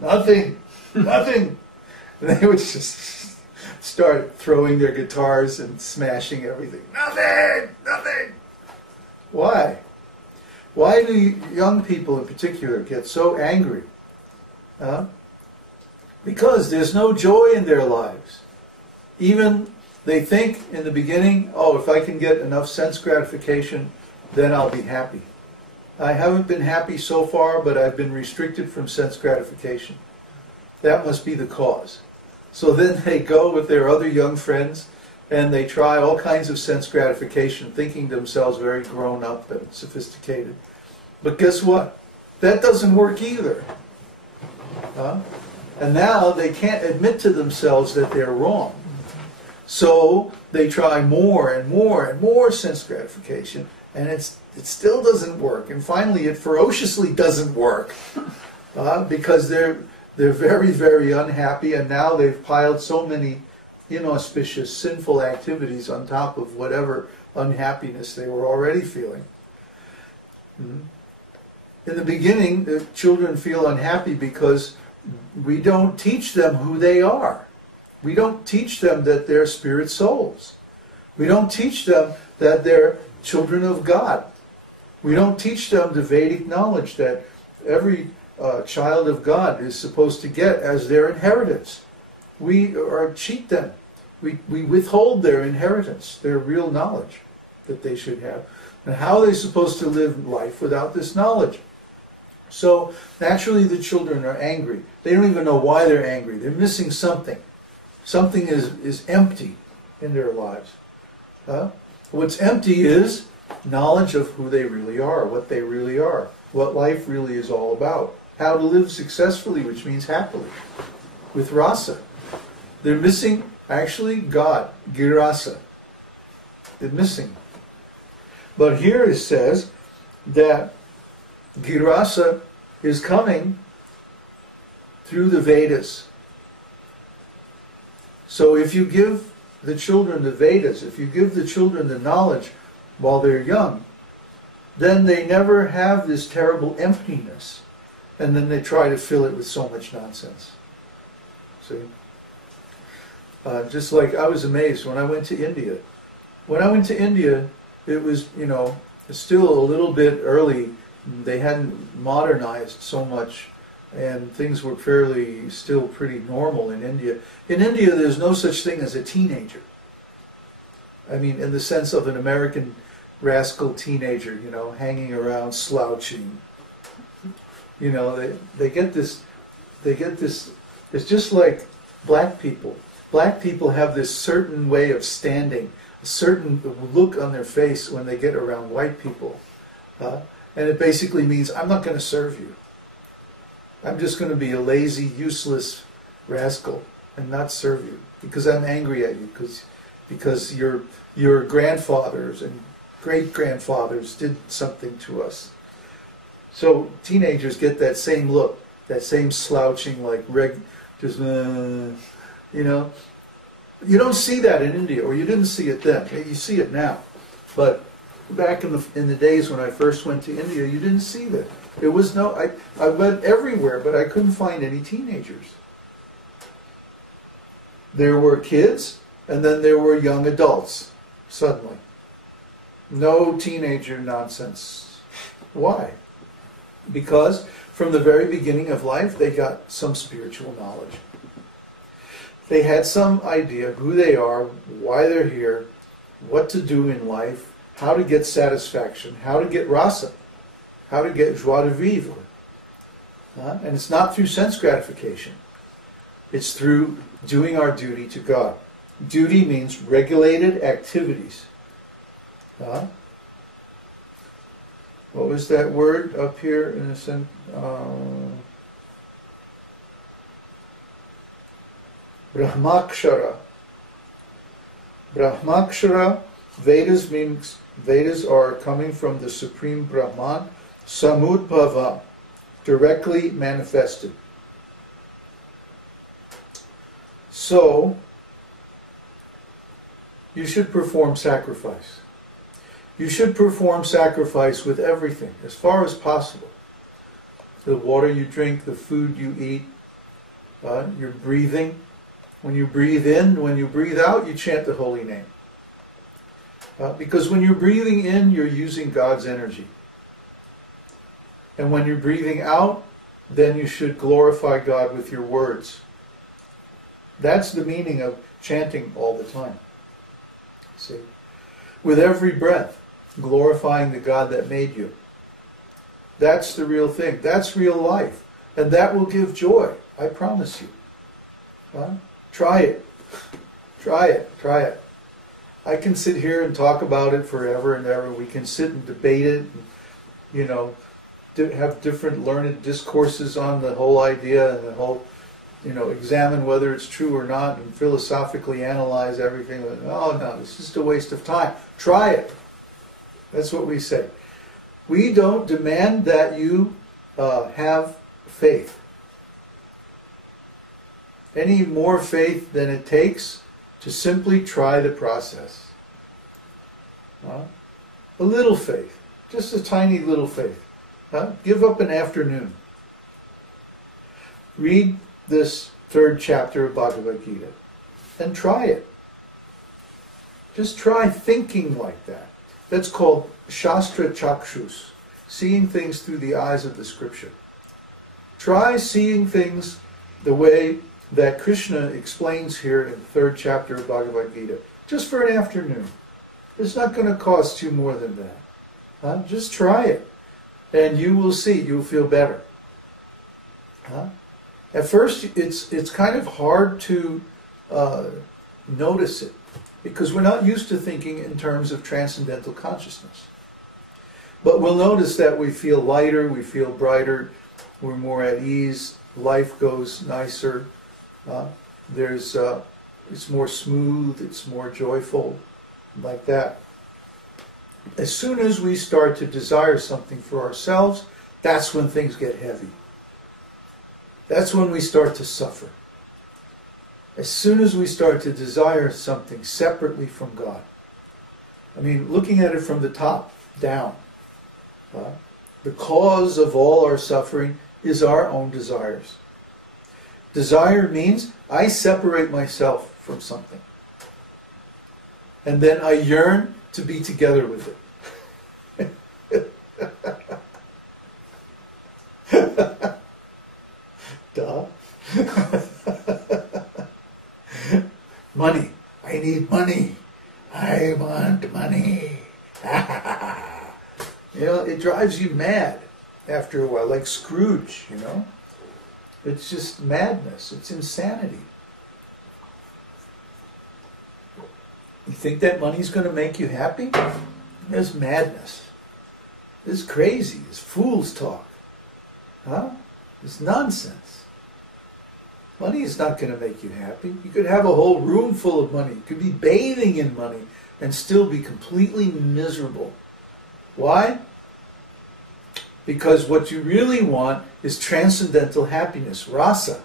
Nothing, nothing. And they would just start throwing their guitars and smashing everything. Nothing, nothing. Why? Why do young people in particular get so angry? Because there's no joy in their lives. Even they think in the beginning, oh, if I can get enough sense gratification, then I'll be happy. I haven't been happy so far, but I've been restricted from sense gratification. That must be the cause. So then they go with their other young friends and they try all kinds of sense gratification, thinking themselves very grown up and sophisticated. But guess what? That doesn't work either. And now they can't admit to themselves that they're wrong. So they try more and more and more sense gratification, and it still doesn't work. And finally, it ferociously doesn't work because they're very, very unhappy, and now they've piled so many inauspicious, sinful activities on top of whatever unhappiness they were already feeling. In the beginning, the children feel unhappy because we don't teach them who they are. We don't teach them that they're spirit souls. We don't teach them that they're children of God. We don't teach them the Vedic knowledge that every child of God is supposed to get as their inheritance. We cheat them. We withhold their inheritance, their real knowledge that they should have. And how are they supposed to live life without this knowledge? So naturally the children are angry. They don't even know why they're angry. They're missing something. Something is empty in their lives. What's empty is knowledge of who they really are, what they really are, what life really is all about, how to live successfully, which means happily, with rasa. They're missing, actually, God, girasa. They're missing. But here it says that girasa is coming through the Vedas. So if you give the children the Vedas, if you give the children the knowledge while they're young, then they never have this terrible emptiness. And then they try to fill it with so much nonsense. See? Just like I was amazed when I went to India. When I went to India, it was, still a little bit early. They hadn't modernized so much, and things were still pretty normal in India. In India, there's no such thing as a teenager. I mean, in the sense of an American rascal teenager, hanging around, slouching. They get this, it's just like black people. Black people have this certain way of standing, a certain look on their face when they get around white people. And it basically means, I'm not going to serve you. I'm just going to be a lazy, useless rascal and not serve you because I'm angry at you, because your grandfathers and great-grandfathers did something to us. So teenagers get that same look, that same slouching, You don't see that in India, or you didn't see it then. You see it now. But back in the days when I first went to India, you didn't see that. There was I went everywhere, but I couldn't find any teenagers. There were kids, and then there were young adults, suddenly. No teenager nonsense. Why? Because from the very beginning of life, they got some spiritual knowledge. They had some idea who they are, why they're here, what to do in life, how to get satisfaction, how to get rasa, how to get joie de vivre. And it's not through sense gratification. It's through doing our duty to God. Duty means regulated activities. What was that word up here in a sense? Brahmākṣara. Brahmākṣara, Vedas are coming from the Supreme Brahman, samudbhavam, directly manifested. So, you should perform sacrifice. You should perform sacrifice with everything, as far as possible. The water you drink, the food you eat, You're breathing. When you breathe in, when you breathe out, you chant the holy name. Because when you're breathing in, you're using God's energy. And when you're breathing out, then you should glorify God with your words. That's the meaning of chanting all the time. See? With every breath, glorifying the God that made you. That's the real thing. That's real life. And that will give joy. I promise you. Try it. Try it. Try it. I can sit here and talk about it forever and ever. We can sit and debate it, and, have different learned discourses on the whole idea and the whole, examine whether it's true or not and philosophically analyze everything. Oh no, it's just a waste of time. Try it. That's what we say. We don't demand that you have faith. Any more faith than it takes to simply try the process. A little faith. Just a tiny little faith. Give up an afternoon. Read this 3rd chapter of Bhagavad-gītā and try it. Just try thinking like that. That's called Shastra Chakshus, seeing things through the eyes of the scripture. Try seeing things the way that Krishna explains here in the 3rd chapter of Bhagavad-gītā, just for an afternoon. It's not going to cost you more than that. Just try it, and you will see. You'll feel better. At first, it's kind of hard to notice it, because we're not used to thinking in terms of transcendental consciousness. But we'll notice that we feel lighter, we feel brighter, we're more at ease, life goes nicer, it's more smooth, it's more joyful, like that. As soon as we start to desire something for ourselves, that's when things get heavy. That's when we start to suffer. As soon as we start to desire something separately from God. I mean, looking at it from the top down. The cause of all our suffering is our own desires. Desire means I separate myself from something. And then I yearn to be together with it. Duh. Money. I need money. I want money. It drives you mad after a while, like Scrooge, It's just madness. It's insanity. You think that money's going to make you happy? It's madness. It's crazy. It's fool's talk. It's nonsense. Money is not going to make you happy. You could have a whole room full of money. You could be bathing in money and still be completely miserable. Why? Because what you really want is transcendental happiness, rasa.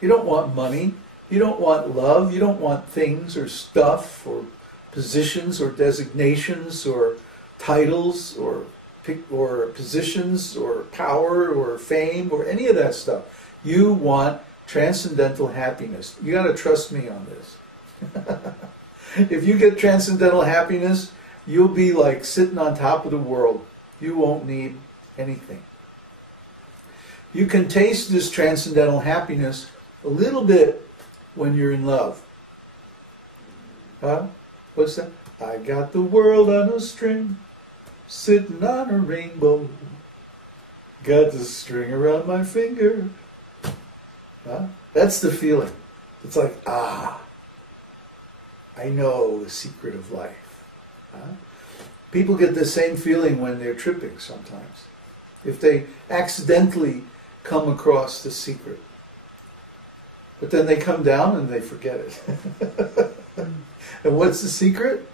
You don't want money. You don't want love. You don't want things or stuff or positions or designations or titles or positions or power or fame or any of that stuff. You want transcendental happiness. You got to trust me on this. If you get transcendental happiness, you'll be like sitting on top of the world. You won't need anything. You can taste this transcendental happiness a little bit when you're in love. What's that? I got the world on a string, sitting on a rainbow. Got the string around my finger. That's the feeling. It's like, I know the secret of life. People get the same feeling when they're tripping sometimes. If they accidentally come across the secret. But then they come down and they forget it. And what's the secret?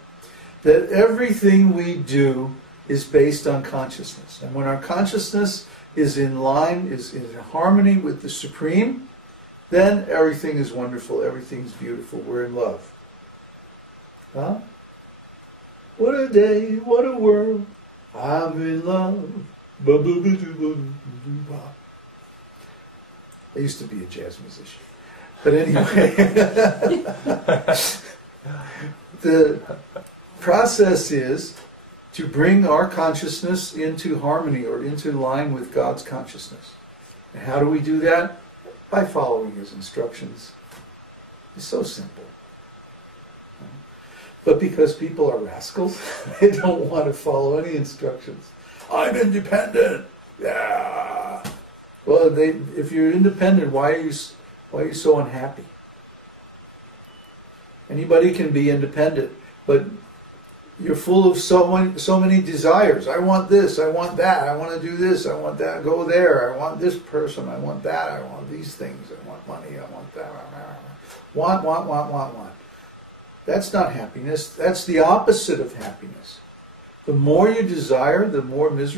That everything we do is based on consciousness. And when our consciousness is in line, is in harmony with the Supreme, then everything is wonderful, everything's beautiful, we're in love. What a day, what a world, I'm in love. I used to be a jazz musician. But anyway, the process is to bring our consciousness into harmony or into line with God's consciousness. And how do we do that? By following His instructions. It's so simple. But because people are rascals, they don't want to follow any instructions. I'm independent. Yeah. Well, if you're independent, why are you so unhappy? Anybody can be independent, but you're full of so many desires. I want this, I want that, I want to do this, I want that, go there, I want this person, I want that, I want these things, I want money, I want that. Want. That's not happiness. That's the opposite of happiness. The more you desire, the more miserable